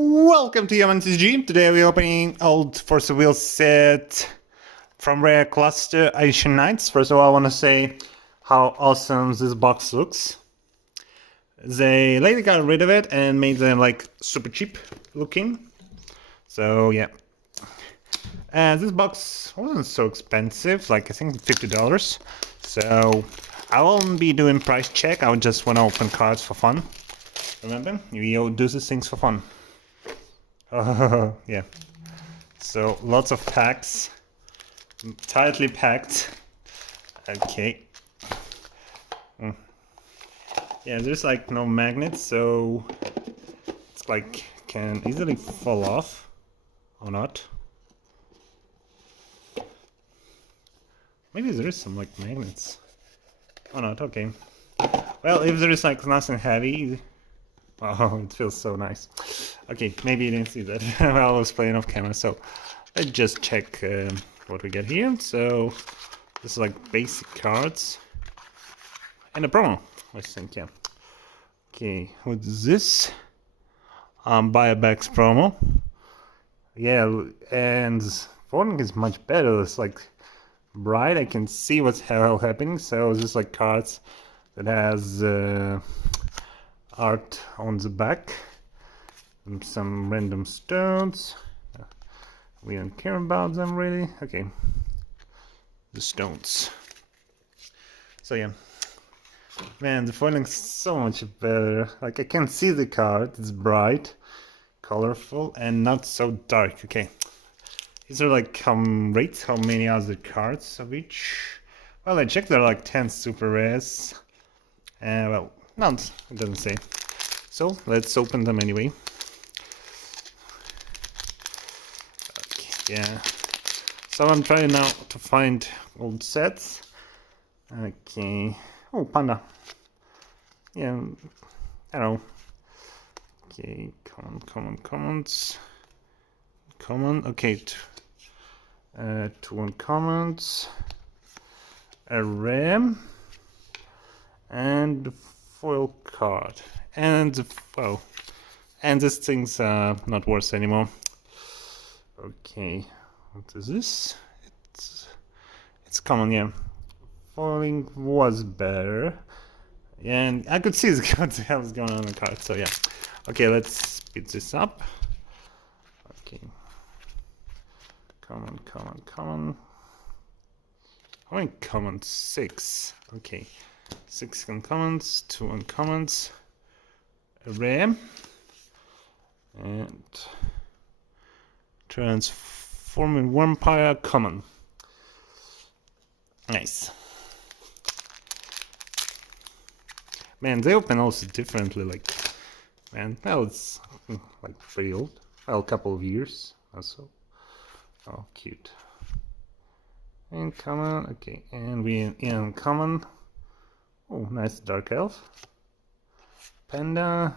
Welcome to YamanTSG. Today we're opening old Force of Will set from Rare Cluster Asian Knights. First of all, I want to say how awesome this box looks. They later got rid of it and made them like super cheap looking. So yeah. This box wasn't so expensive, like I think $50. So I won't be doing price check, I would just want to open cards for fun. Remember, we all do these things for fun. Yeah. So lots of packs, tightly packed. Okay. Yeah, there's like no magnets, so it's like can easily fall off or not. Maybe there is some like magnets. Oh not, okay. Well, if there is like nothing heavy. Oh, it feels so nice. Okay, maybe you didn't see that while I was playing off camera. So let's just check what we get here. So this is like basic cards and a promo, I think. Yeah. Okay, what's this? Buybacks promo. Yeah, and folding is much better. It's like bright. I can see what's happening. So it's just like cards that has art on the back and some random stones. We don't care about them really. Okay, the stones. So yeah, man, the foiling's so much better. Like I can see the card. It's bright, colorful, and not so dark. Okay, these are like rates how many other cards of each. Well, I checked. There are like 10 super rares. Well, not it doesn't say. So let's open them anyway. Okay, yeah. So I'm trying now to find old sets. Okay. Oh, panda. Yeah. I don't know. Okay. Commons. Common. Okay. Two uncommons. A rare. And foil card. And oh, and this thing's not worth anymore. Okay, what is this? It's common, yeah. Foiling was better, and I could see what the hell is going on in the card. So yeah, okay, let's speed this up. Okay, common. How many commons? 6. Okay, 6 uncommons, 2 uncommons. A rare and transforming vampire common. Nice. Man, they open also differently. Like, man, well, it's like pretty old. Well, a couple of years also. Oh, cute. And common. Okay, and we in common. Oh, nice dark elf. Panda.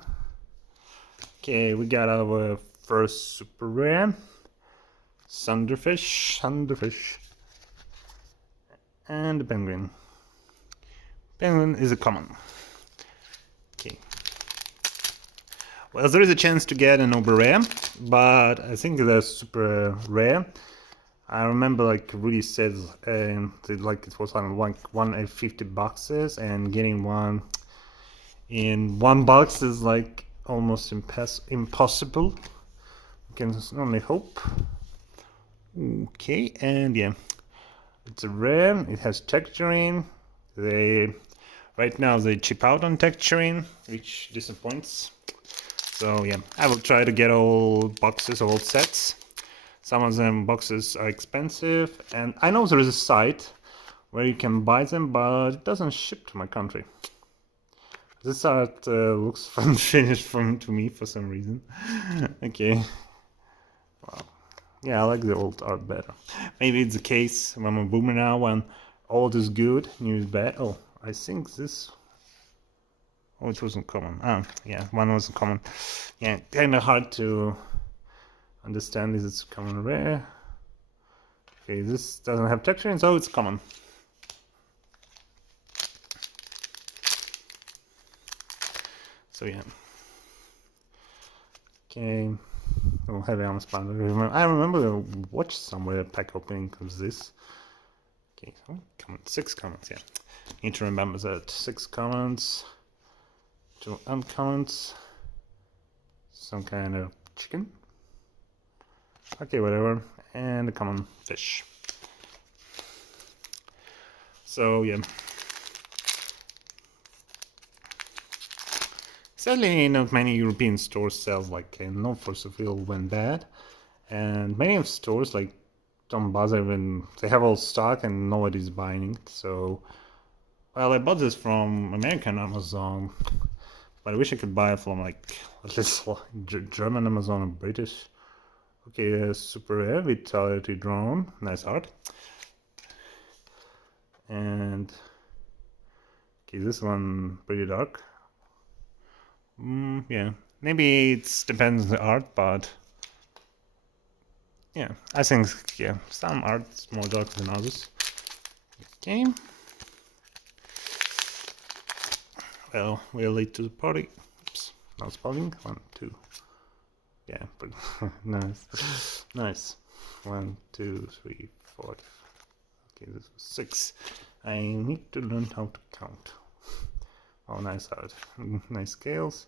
Okay, we got our first super rare. Thunderfish. And the penguin. Penguin is a common. Okay. Well, there is a chance to get an over rare, but I think that's super rare. I remember like Rudy said like it was on like $150 and getting one in $1 is like almost impossible. You can only hope. Okay, and yeah, it's a rare. It has texturing. Right now they chip out on texturing, which disappoints. So yeah, I will try to get all boxes, all sets. Some of them boxes are expensive, and I know there is a site where you can buy them, but it doesn't ship to my country. This art looks unfinished to me for some reason. Okay. Wow. Yeah, I like the old art better. Maybe it's the case when I'm a boomer now, when old is good, new is bad. Oh, I think this... Oh, it wasn't common. Ah, yeah, one wasn't common. Yeah, kind of hard to understand. Is it common or rare? Okay, this doesn't have texture, so it's common. So yeah. Okay, Oh, heavy armor spine. I remember I watched somewhere a pack opening of this. Okay, so comment, 6 comments, yeah. Need to remember that. 6 comments, 2 uncommons, some kind of chicken. Okay, whatever. And a common fish. So, yeah. Sadly, not many European stores sell like no Force of Will when bad. And many of stores like don't bother when they have all stock and nobody's buying it. So, well, I bought this from American Amazon, but I wish I could buy it from like at least German Amazon or British. Okay, super rare vitality drone, nice art. And okay, this one pretty dark. Yeah, maybe it depends on the art, but yeah, I think yeah, some art is more dark than others. Okay. Well, we're late to the party. Oops, not spelling. 1, 2. Yeah, but nice, nice. 1, 2, 3, 4. Okay, this was 6. I need to learn how to count. Oh, nice art. Nice scales.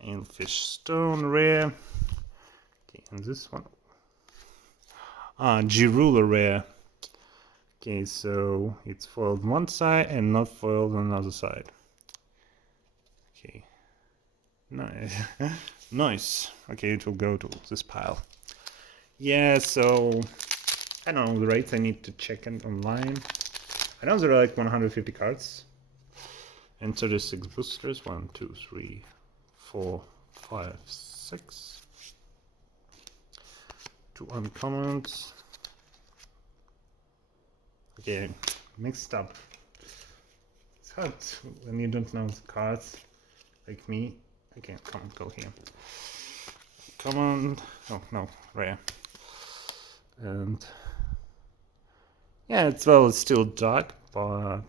And fish stone rare. Okay, and this one. G-Ruler rare. Okay, so it's foiled on one side and not foiled on another side. Okay. Nice. Nice. Okay, it will go to this pile. Yeah, so I don't know the rates. I need to check it online. I know there are like 150 cards and 36 boosters. 1, 2, 3, 4, 5, 6. 2 uncommons. Okay, mixed up. It's hard when you don't know the cards, like me. Okay, come on, go here. Common. Oh no, rare. And yeah, it's still dark, but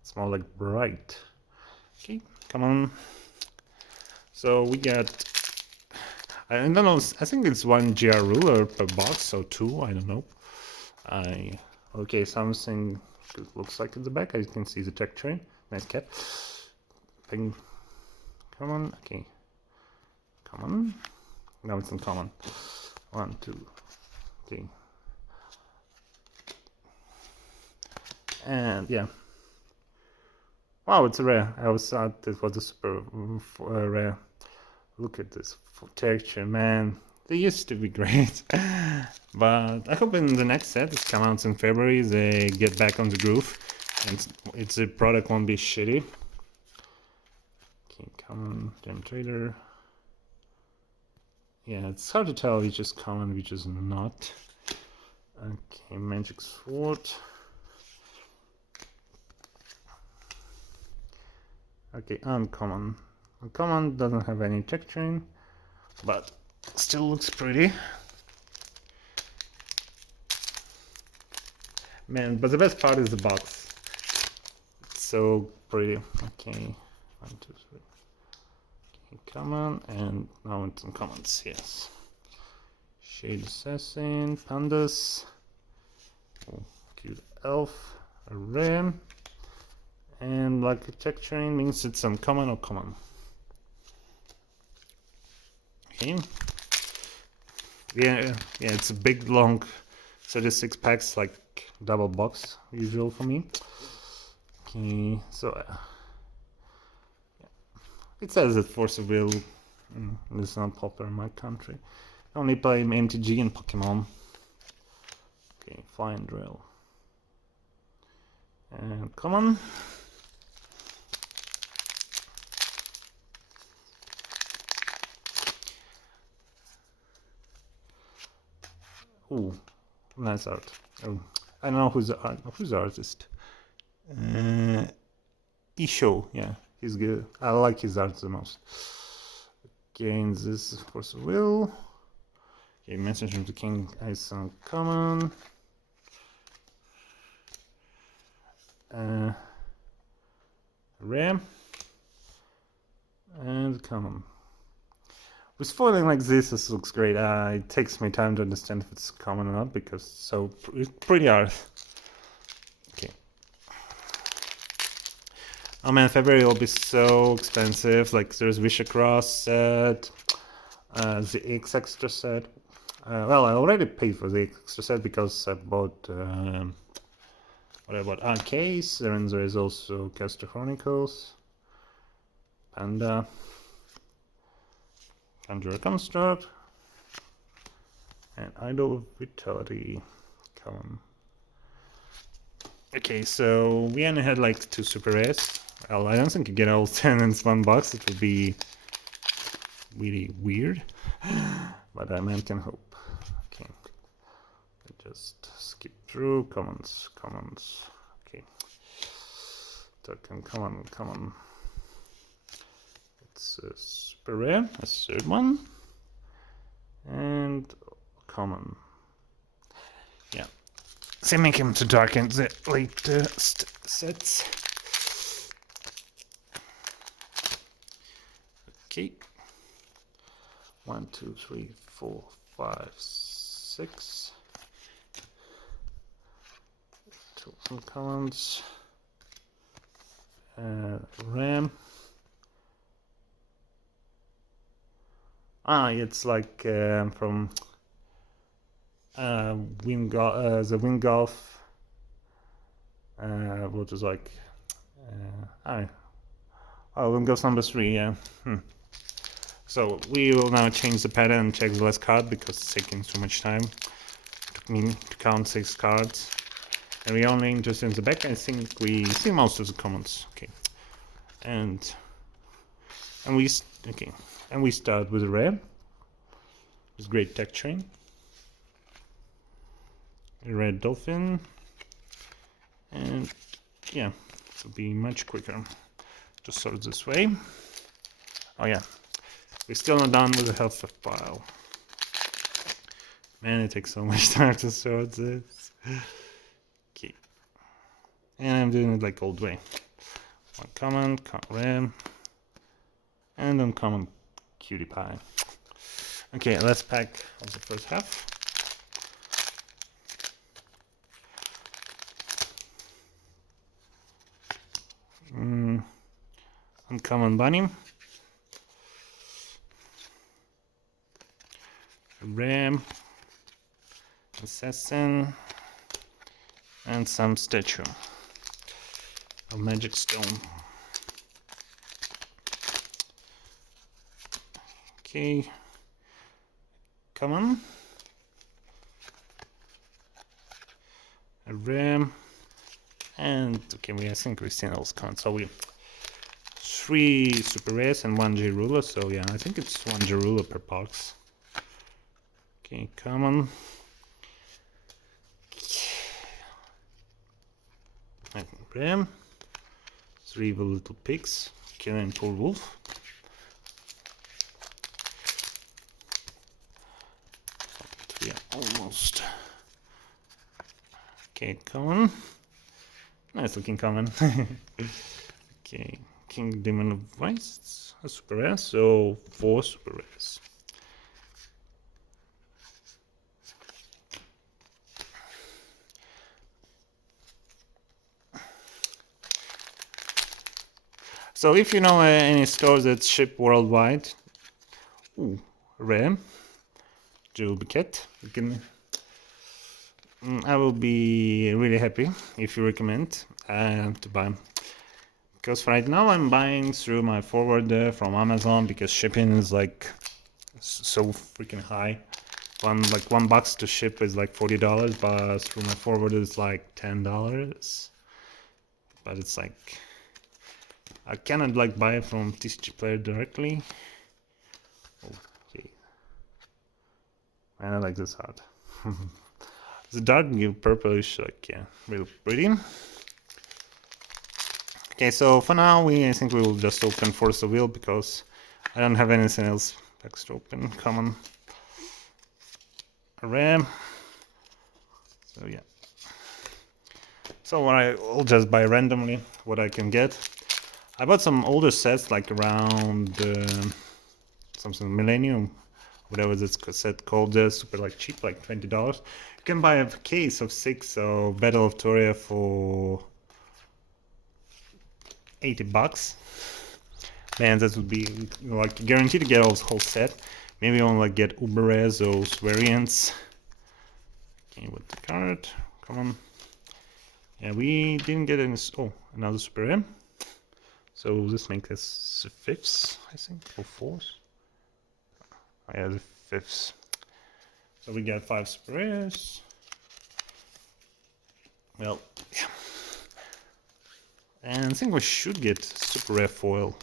it's more like bright. Okay, come on. So we got, I don't know, I think it's 1 G-Ruler per box, so 2, I don't know. Okay, something looks like in the back. As you can see the texture. Nice cat. Ping. Come on, okay. Come on. Now it's uncommon. 1, 2, okay. And yeah. Wow, it's rare. I always thought it was a super rare. Look at this texture, man. They used to be great. But I hope in the next set, it comes out in February, they get back on the groove and its product won't be shitty. Okay, common, gem trader. Yeah, it's hard to tell which is common, which is not. Okay, magic sword. Okay, uncommon. Uncommon doesn't have any texturing, but still looks pretty. Man, but the best part is the box. It's so pretty. Okay, 1, 2, 3. Okay, common, and now it's uncommons, yes. Shade Assassin, Pandas, oh, cute elf, a ram, and black texturing means it's uncommon or common. Okay. Yeah, it's a big long 36 packs, like double box, usual for me. Okay, so it says that Force of Will is not popular in my country. I only play MTG and Pokemon. Okay, Flying Drill. And common. Ooh, nice art. Oh, I don't know who's the artist. Isho, yeah, he's good. I like his art the most. Gains this of course will. Okay, message from the king is uncommon. Rare and common. with foiling like this looks great. It takes me time to understand if it's common or not because it's so pretty hard. Okay. Oh man, February will be so expensive. Like there's Wish Across set, the X extra set. Well, I already paid for the extra set because I bought what I bought Arcase. Then there is also Caster Chronicles, Panda, Conjurer Construct, and Idol of Vitality. Come on. Okay, so we only had like 2 super rares. Well, I don't think you get all 10 in one box. It would be really weird, but a man can hope. Okay, just skip through commons. Okay, token, come on. It's a super rare, a third one, and common. Yeah, they make him to darken the latest sets. Okay. 1, 2, 3, 4, 5, 6. 2 uncommons. RAM. It's like from the Wind Golf. What is like? Wind Golf number 3. Yeah. So we will now change the pattern and check the last card because it's taking too much time. It took me to count 6 cards. And we only interested in the back. I think we see most of the comments. Okay. And we start with a rare. It's great texturing. A red dolphin. And yeah, it'll be much quicker to sort this way. Oh yeah. We're still not done with the health pile. Man, it takes so much time to sort this. Okay. And I'm doing it like old way. One common, rare, and uncommon cutie pie. Okay, last pack of the first half. Uncommon bunny. Ram, assassin, and some statue of magic stone. Okay, come on. A ram, and okay, I think we've seen those cards. So we 3 super rares and 1 J-Ruler. So yeah, I think it's 1 J-Ruler per box. Okay, common. Ram. 3 evil little pigs. Killing poor wolf. Yeah, almost. Okay, common. Nice looking common. Okay, King Demon of Vice. A super rare, so 4 super rares. So if you know any stores that ship worldwide, rare, Jewel Bouquet, you can. I will be really happy if you recommend to buy. Because right now I'm buying through my forwarder from Amazon because shipping is like so freaking high. $1 to ship is like $40, but through my forwarder is like $10. But it's like I cannot like buy it from TCG Player directly. Okay, and I like this art. The dark purplish, like yeah, real pretty. Okay, so for now I think we will just open Force of Will because I don't have anything else packs to open. Common, rare. So yeah. So I'll just buy randomly what I can get. I bought some older sets like around something Millennium, whatever this cassette called, super like cheap, like $20. You can buy a case of 6, so Battle of Toria for $80. Man, that would be like guaranteed to get all this whole set. Maybe I'll like get uber rares, those variants. Okay, with the card, come on. Yeah, we didn't get any. Oh, another super rare. So this makes us 5th, I think, or 4th. Oh, yeah, the 5th. So we got 5 super rares. Well, yeah. And I think we should get super rare foil.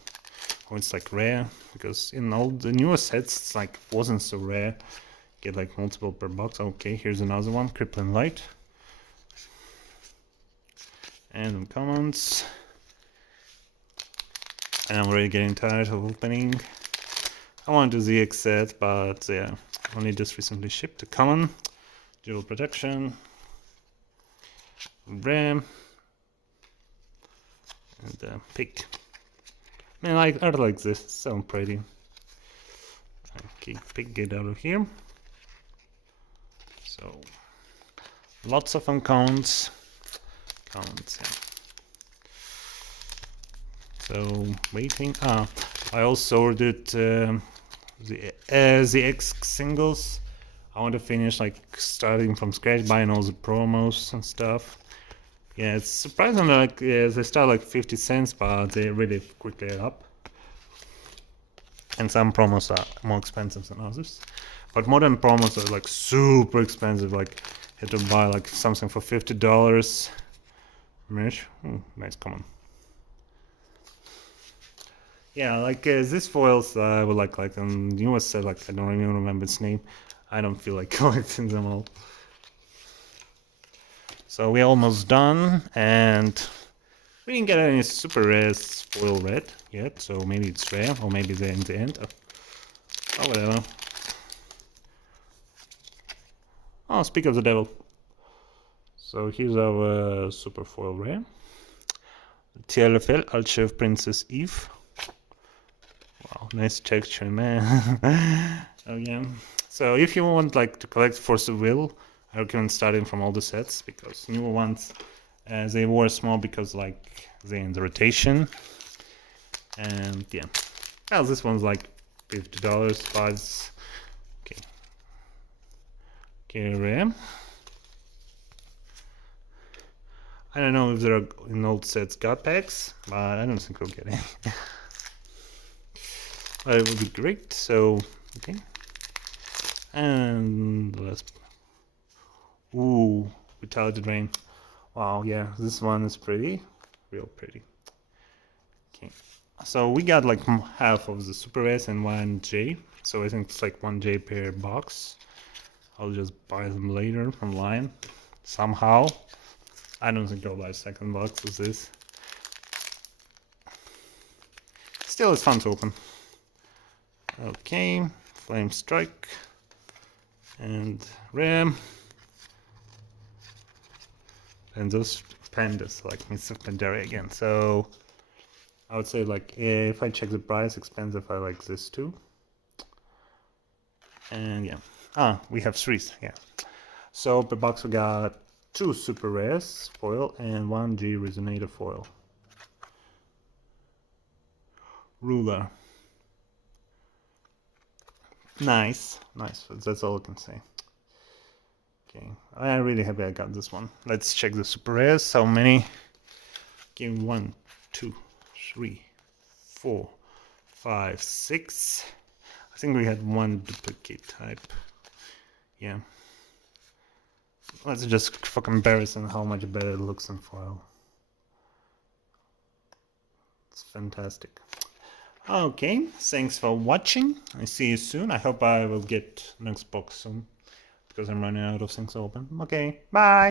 Or it's like rare, because in all the newer sets, it's like wasn't so rare. Get like multiple per box. Okay, here's another one, Crippling Light. And uncommons. And I'm already getting tired of opening. I want to do the ZX set, but yeah, only just recently shipped a common. Dual protection. Rare. And pick. Man, I like this, so pretty. Okay, pick, get out of here. So, lots of uncounts. Counts, yeah. So, waiting. I also ordered the X singles. I want to finish like starting from scratch, buying all the promos and stuff. Yeah, it's surprisingly like they start like 50 cents, but they really quickly add up. And some promos are more expensive than others. But modern promos are like super expensive. Like you had to buy like something for $50. Mesh, nice common. Yeah, like this foils I would like the newest set. Like I don't even remember its name. I don't feel like collecting them all. So we're almost done, and we didn't get any super rare foil red yet, so maybe it's rare, or maybe they're in the end. Oh, whatever. Oh, speak of the devil. So here's our super foil rare. TLFL, Archie Princess Eve. Wow, nice texture, man. Oh yeah. So if you want like to collect Force of Will, I recommend starting from all the sets, because newer ones, they were small because like they're in the rotation. And yeah, well, this one's like $50, but okay, rare. I don't know if there are in old sets God packs, but I don't think we'll get any. But it would be great. So okay, and last. Ooh, Vitality Drain. Wow, yeah, this one is pretty, real pretty. Okay, so we got like half of the Super S and 1J, so I think it's like 1J per box. I'll just buy them later from line, somehow. I don't think I'll buy a second box of this. Still, it's fun to open. Okay, Flame Strike, and Ram. And those pandas, like Mr. Pandaria again. So I would say like if I check the price, expensive, I like this too. And yeah, we have 3, yeah. So per box we got 2 super rares foil and 1 G Resonator foil. Ruler. Nice, nice. That's all I can say. Okay, I'm really happy I got this one. Let's check the super rares. How many? Okay, 1, 2, 3, 4, 5, 6. I think we had 1 duplicate type. Yeah. Let's just for comparison how much better it looks in foil. It's fantastic. Okay, thanks for watching. I see you soon. I hope I will get next box soon, because I'm running out of things to open. Okay, bye!